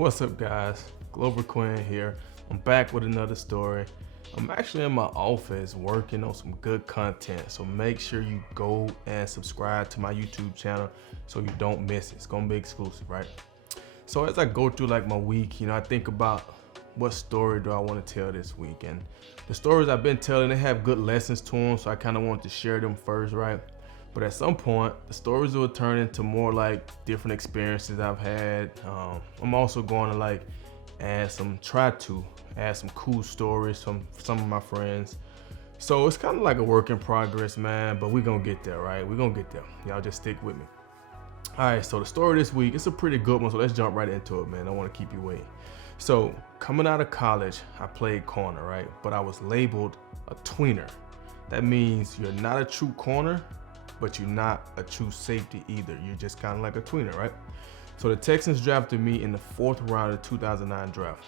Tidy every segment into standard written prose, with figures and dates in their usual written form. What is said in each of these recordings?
What's up, guys? Glover Quin here. I'm back with another story. I'm actually in my office working on some good content, so make sure you go and subscribe to my YouTube channel so you don't miss it. It's gonna be exclusive, right? So as I go through like my week, I think about what story do I want to tell this week, and the stories I've been telling, they have good lessons to them, so I kind of want to share them first, right? But at some point, the stories will turn into more like different experiences I've had. I'm also going to try to add some cool stories from some of my friends. So it's kind of like a work in progress, man, but we're gonna get there, right? We're gonna get there. Y'all just stick with me. All right, so the story this week, it's a pretty good one, so let's jump right into it, man. I don't want to keep you waiting. So coming out of college, I played corner, right? But I was labeled a tweener. That means you're not a true corner, but you're not a true safety either. You're just kind of like a tweener, right? So the Texans drafted me in the 4th round of the 2009 draft.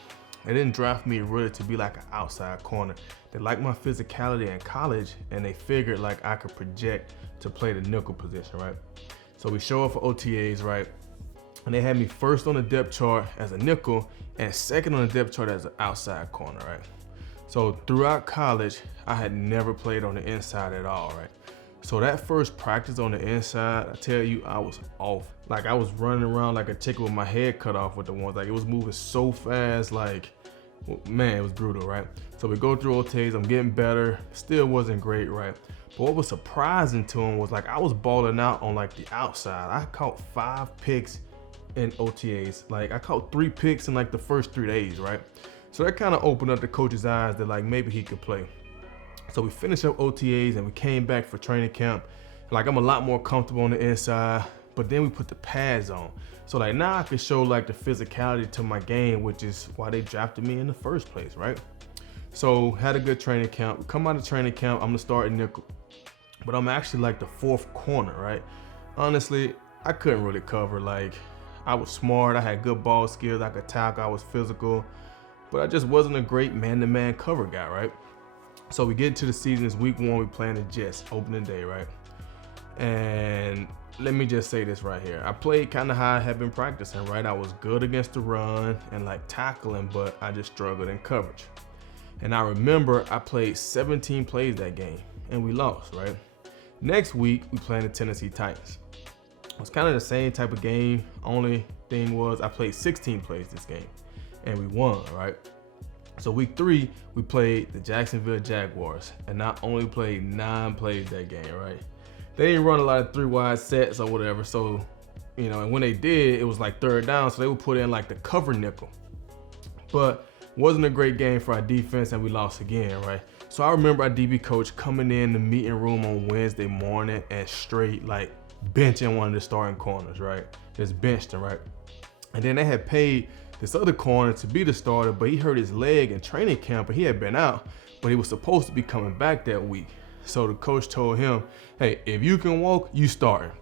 They didn't draft me really to be like an outside corner. They liked my physicality in college, and they figured like I could project to play the nickel position, right? So we show up for OTAs, right? And they had me first on the depth chart as a nickel and second on the depth chart as an outside corner, right? So throughout college, I had never played on the inside at all, right? So that first practice on the inside, I tell you, I was off. Like I was running around like a chicken with my head cut off with the ones. Like it was moving so fast, like, man, it was brutal, right? So we go through OTAs, I'm getting better, still wasn't great, right? But what was surprising to him was like I was balling out on like the outside. I caught 5 picks in OTAs. Like I caught 3 picks in like the first 3 days, right? So that kind of opened up the coach's eyes that like maybe he could play. So we finished up OTAs and we came back for training camp. Like I'm a lot more comfortable on the inside, but then we put the pads on. So like now I can show like the physicality to my game, which is why they drafted me in the first place, right? So had a good training camp. Come out of training camp, I'm the starting nickel, but I'm actually like the 4th corner, right? Honestly, I couldn't really cover. Like I was smart, I had good ball skills, I could tackle, I was physical, but I just wasn't a great man-to-man cover guy, right? So we get to the season, it's week 1, we playing the Jets, opening day, right? And let me just say this right here. I played kind of how I had been practicing, right? I was good against the run and like tackling, but I just struggled in coverage. And I remember I played 17 plays that game and we lost, right? Next week, we playing the Tennessee Titans. It was kind of the same type of game. Only thing was I played 16 plays this game and we won, right? So week 3, we played the Jacksonville Jaguars, and not only played 9 plays that game, right? They didn't run a lot of 3 wide sets or whatever, so, and when they did, it was like 3rd down, so they would put in like the cover nickel. But wasn't a great game for our defense, and we lost again, right? So I remember our DB coach coming in the meeting room on Wednesday morning and straight like benching one of the starting corners, right? Just benched him, right? And then they had paid this other corner to be the starter, but he hurt his leg in training camp and he had been out, but he was supposed to be coming back that week. So the coach told him, hey, if you can walk, you starting.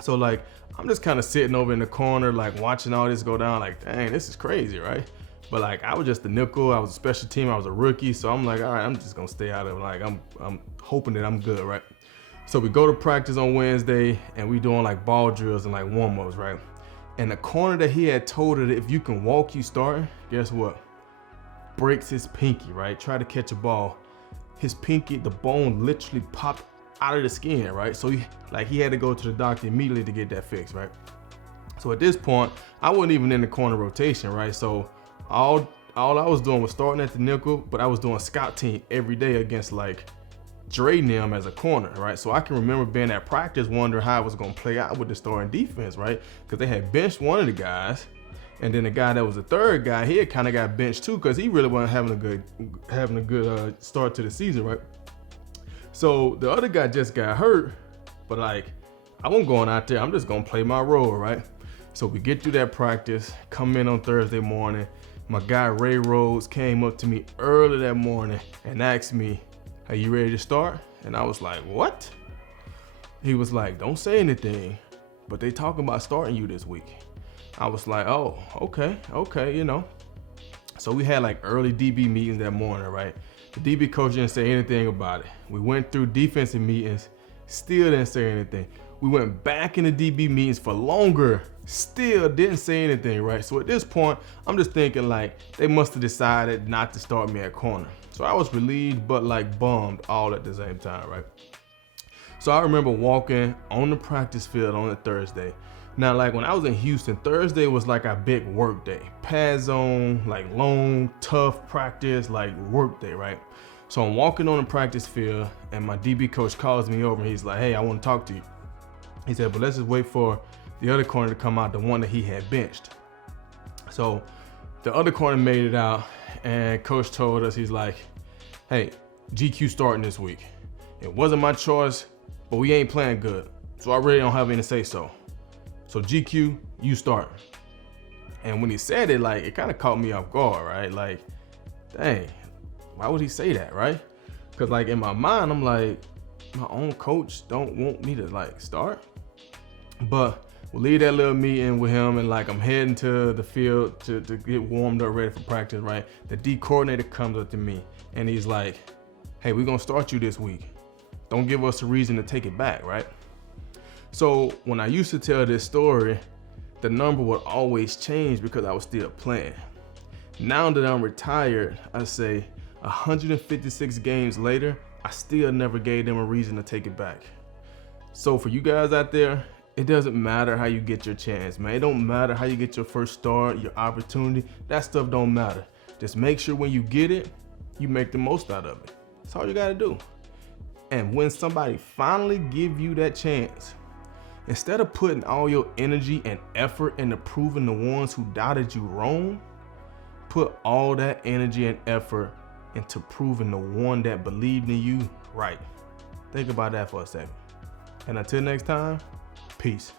So like, I'm just kind of sitting over in the corner, like watching all this go down, like, dang, this is crazy, right? But like, I was just a nickel, I was a special team, I was a rookie. So I'm like, all right, I'm just gonna stay out of it. Like, I'm hoping that I'm good, right? So we go to practice on Wednesday and we doing like ball drills and like warm-ups, right? And the corner that he had told her that if you can walk, you starting, guess what? Breaks his pinky, right? Try to catch a ball. His pinky, the bone literally popped out of the skin, right? So he had to go to the doctor immediately to get that fixed, right? So at this point, I wasn't even in the corner rotation, right? So all I was doing was starting at the nickel, but I was doing scout team every day against like Dre and them as a corner, right? So I can remember being at practice wondering how it was going to play out with the starting defense, right? Because they had benched one of the guys, and then the guy that was the 3rd guy, he had kind of got benched too because he really wasn't having a good start to the season, right? So the other guy just got hurt, but like I wasn't going out there. I'm just going to play my role, right? So we get through that practice, come in on Thursday morning. My guy Ray Rhodes came up to me early that morning and asked me, are you ready to start? And I was like, what? He was like, don't say anything, but they talking about starting you this week. I was like, oh, okay, So we had like early DB meetings that morning, right? The DB coach didn't say anything about it. We went through defensive meetings, still didn't say anything. We went back into DB meetings for longer, still didn't say anything, right? So at this point, I'm just thinking like they must have decided not to start me at corner. So I was relieved, but like bummed all at the same time, right? So I remember walking on the practice field on a Thursday. Now, like when I was in Houston, Thursday was like our big work day. Pad zone, like long, tough practice, like work day, right? So I'm walking on the practice field and my DB coach calls me over and he's like, hey, I want to talk to you. He said, but let's just wait for the other corner to come out, the one that he had benched. So the other corner made it out and coach told us, he's like, hey, GQ starting this week. It wasn't my choice, but we ain't playing good. So I really don't have any say so. So GQ, you start. And when he said it, like, it kind of caught me off guard, right? Like, dang, why would he say that, right? Because like in my mind, I'm like, my own coach don't want me to like start. But we'll leave that little meeting with him and like I'm heading to the field to get warmed up, ready for practice, right? The D coordinator comes up to me and he's like, hey, we're gonna start you this week. Don't give us a reason to take it back, right? So when I used to tell this story, the number would always change because I was still playing. Now that I'm retired, I say 156 games later, I still never gave them a reason to take it back. So for you guys out there, it doesn't matter how you get your chance, man. It don't matter how you get your first start, your opportunity. That stuff don't matter. Just make sure when you get it, you make the most out of it. That's all you gotta do. And when somebody finally give you that chance, instead of putting all your energy and effort into proving the ones who doubted you wrong, put all that energy and effort into proving the one that believed in you right. Think about that for a second. And until next time, peace.